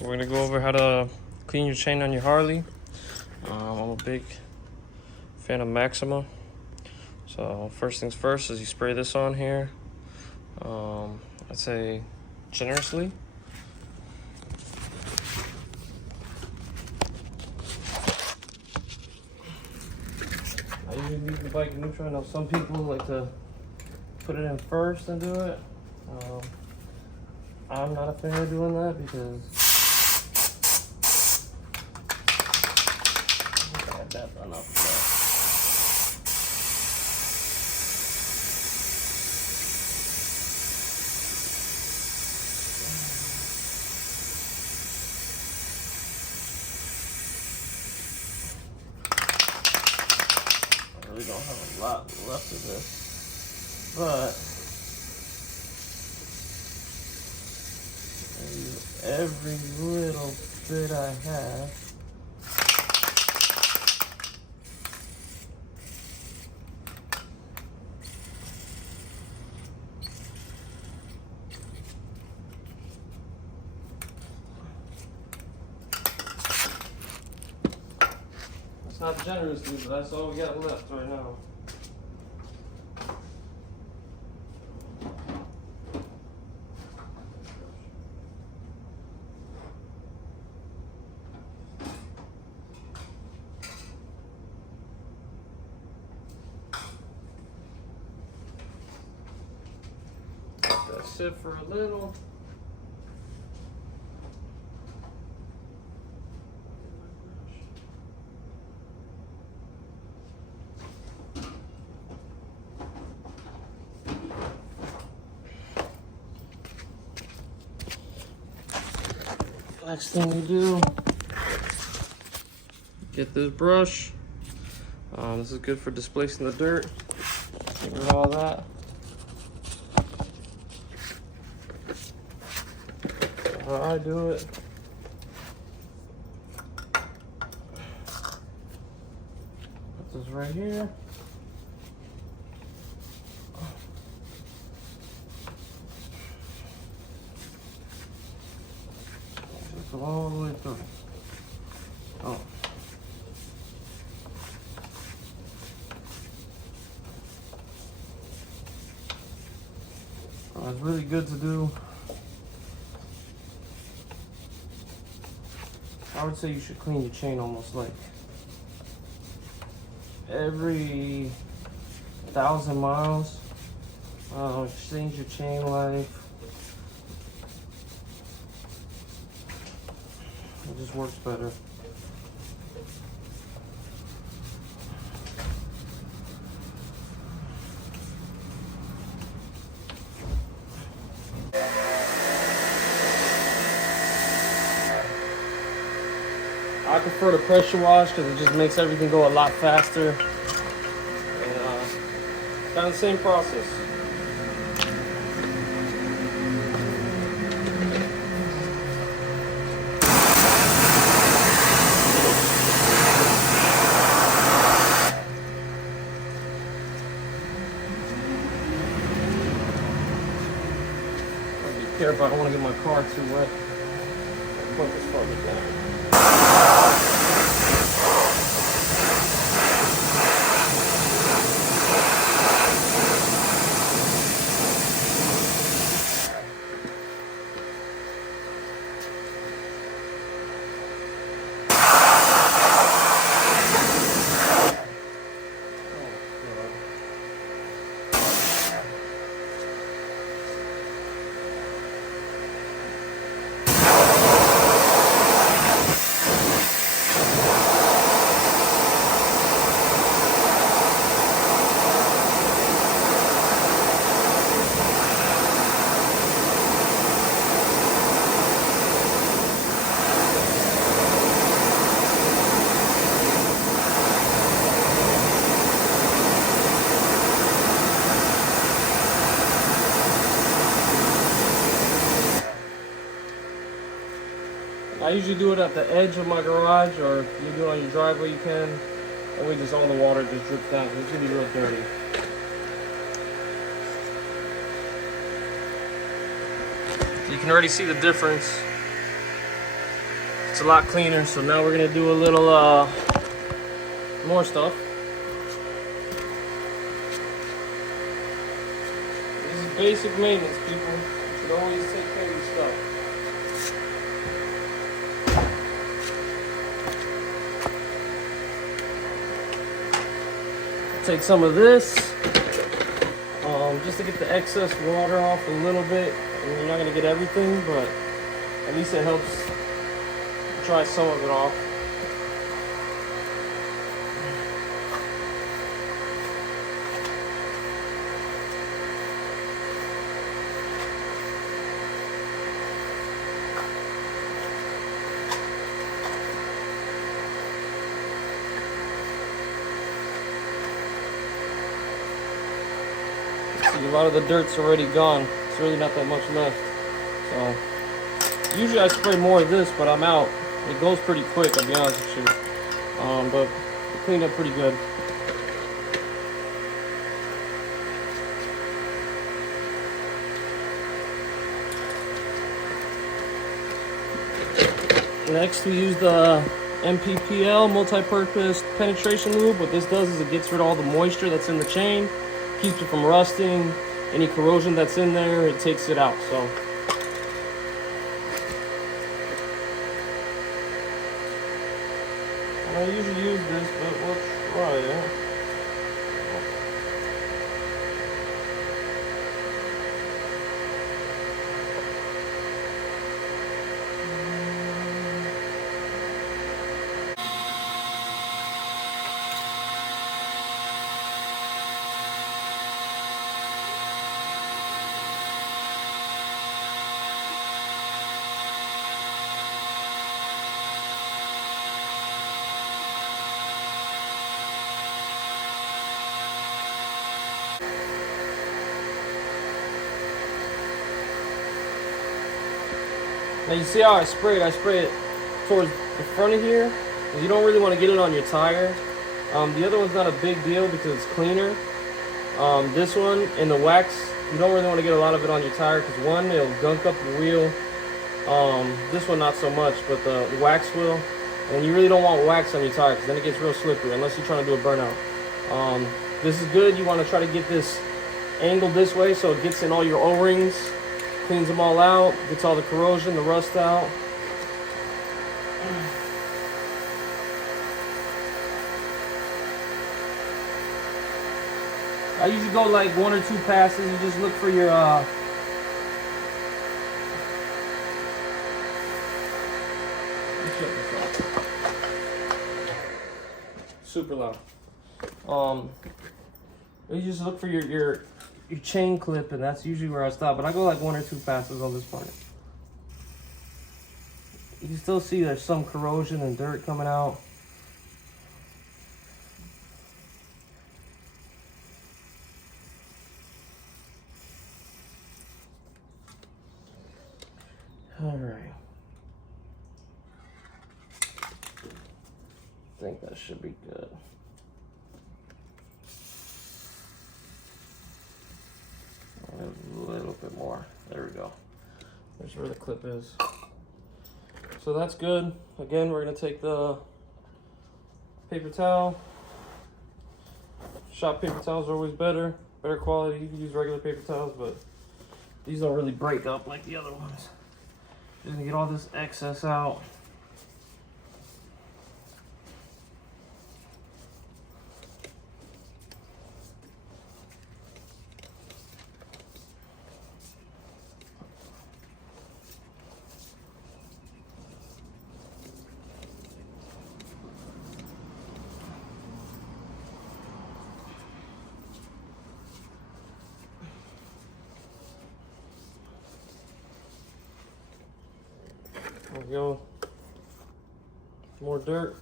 We're gonna go over how to clean your chain on your Harley. I'm a big fan of Maxima. So first things first is you spray this on here. I'd say generously. I usually leave the bike neutral. I know some people like to put it in first and do it. I'm not a fan of doing that because I got that done up for that. I really don't have a lot left of this, but I use every little bit I have. It's not generously, but that's all we got left right now. Let that sit for a little. Next thing you do, get this brush. This is good for displacing the dirt. Get rid of all that. How I do it. Put this right here. Just all the way through. Oh. It's really good to do. I would say you should clean your chain almost like every 1,000 miles. Change your chain life. It just works better. I prefer the pressure wash because it just makes everything go a lot faster. And kind of the same process. Be careful, I don't want to get my car too wet. Put this further down. I usually do it at the edge of my garage, or if you do it on your driveway, you can. And we just all the water just drips down. It's gonna be real dirty. So you can already see the difference. It's a lot cleaner. So now we're gonna do a little more stuff. This is basic maintenance, people. You should always take care of your stuff. Take some of this just to get the excess water off a little bit. I mean, you're not gonna get everything, but at least it helps dry some of it off. See, a lot of the dirt's already gone. It's really not that much left. So usually I spray more of this, but I'm out. It goes pretty quick, I'll be honest with you. But it cleaned up pretty good. Next, we use the MPPL multi-purpose penetration lube. What this does is it gets rid of all the moisture that's in the chain, keeps it from rusting. Any corrosion that's in there, it takes it out. So I usually use this, but we'll try it. Now you see how I spray it? I spray it towards the front of here, because you don't really want to get it on your tire. The other one's not a big deal because it's cleaner. This one and the wax, you don't really want to get a lot of it on your tire because one, it'll gunk up the wheel. This one not so much, but the wax will. And you really don't want wax on your tire because then it gets real slippery unless you're trying to do a burnout. This is good. You want to try to get this angled this way so it gets in all your O-rings. Cleans them all out, gets all the corrosion, the rust out. I usually go like 1 or 2 passes. You just look for your super loud. You just look for your chain clip, and that's usually where I stop. But I go like 1 or 2 passes on this part. You can still see there's some corrosion and dirt coming out. All right. I think that should be good. A little bit more. There we go. There's where the clip is. So that's good. Again, we're gonna take the paper towel. Shop paper towels are always better quality. You can use regular paper towels, but these don't really break up like the other ones. Just gonna get all this excess out. There we go. More dirt.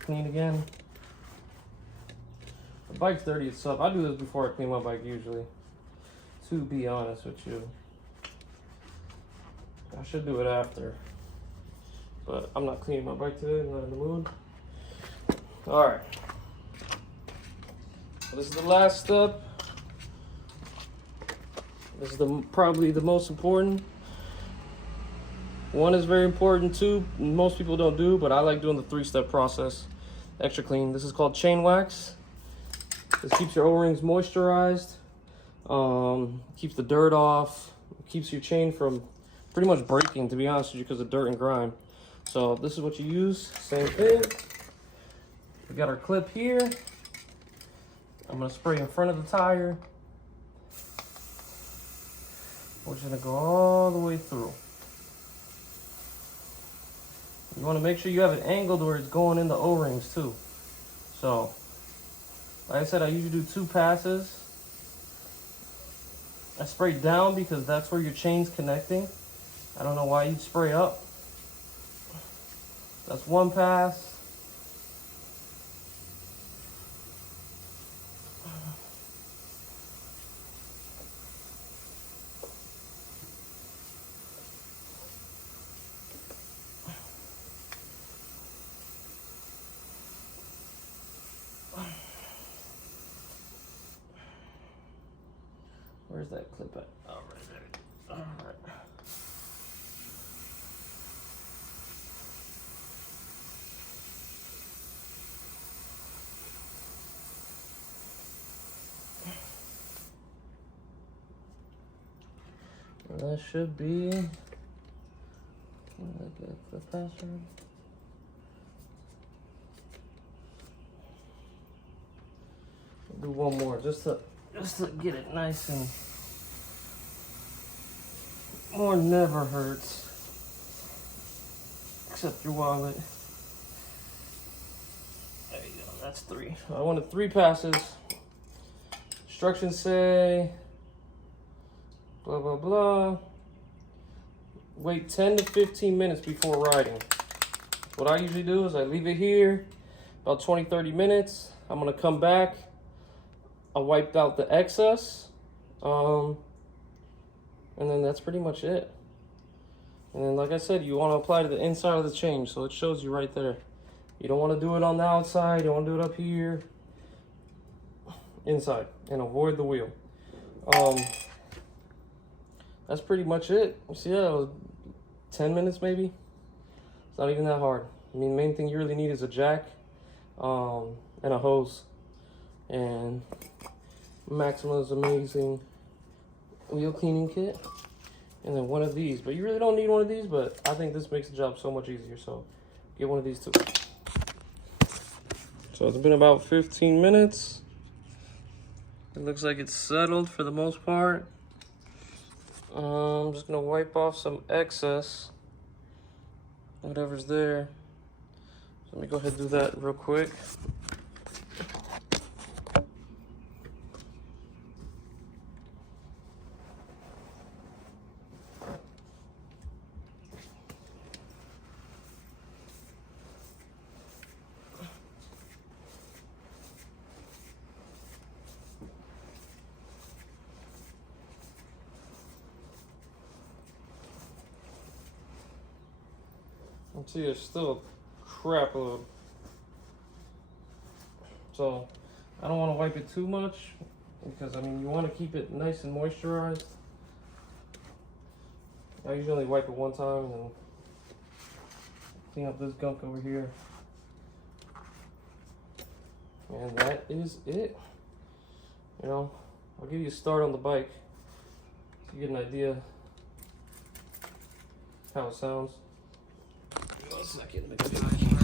Clean again. The bike's dirty itself. I do this before I clean my bike usually. To be honest with you. I should do it after. But I'm not cleaning my bike today. I'm not in the mood. Alright. So this is the last step. This is probably the most important. One is very important too. Most people don't do, but I like doing the 3-step process. Extra clean. This is called chain wax. This keeps your O-rings moisturized, keeps the dirt off, keeps your chain from pretty much breaking, to be honest with you, because of dirt and grime. So this is what you use. Same thing. We got our clip here. I'm gonna spray in front of the tire. We're just gonna go all the way through. You want to make sure you have it angled where it's going in the O-rings too. So, like I said, I usually do 2 passes. I spray down because that's where your chain's connecting. I don't know why you'd spray up. That's 1 pass. Where's that clip at? Oh, right there. All right. And that should be. The password. Do one more just to get it nice and more never hurts except your wallet. There you go, that's 3. I wanted 3 passes. Instructions say blah blah blah. Wait 10 to 15 minutes before riding. What I usually do is I leave it here about 20-30 minutes. I'm gonna come back. I wiped out the excess, and then that's pretty much it. And then, like I said, you want to apply to the inside of the chain, so it shows you right there. You don't want to do it on the outside. You don't want to do it up here. Inside, and avoid the wheel. That's pretty much it. See, that was 10 minutes maybe. It's not even that hard. I mean, the main thing you really need is a jack, and a hose. And Maxima is amazing wheel cleaning kit, and then one of these. But you really don't need one of these, but I think this makes the job so much easier, so get one of these too. So it's been about 15 minutes. It looks like it's settled for the most part. I'm just gonna wipe off some excess, whatever's there. So let me go ahead and do that real quick. See, there's still a crap load. So I don't want to wipe it too much because, I mean, you want to keep it nice and moisturized. I usually only wipe it one time and then clean up this gunk over here. And that is it. You know, I'll give you a start on the bike so you get an idea how it sounds. Give me 1 second.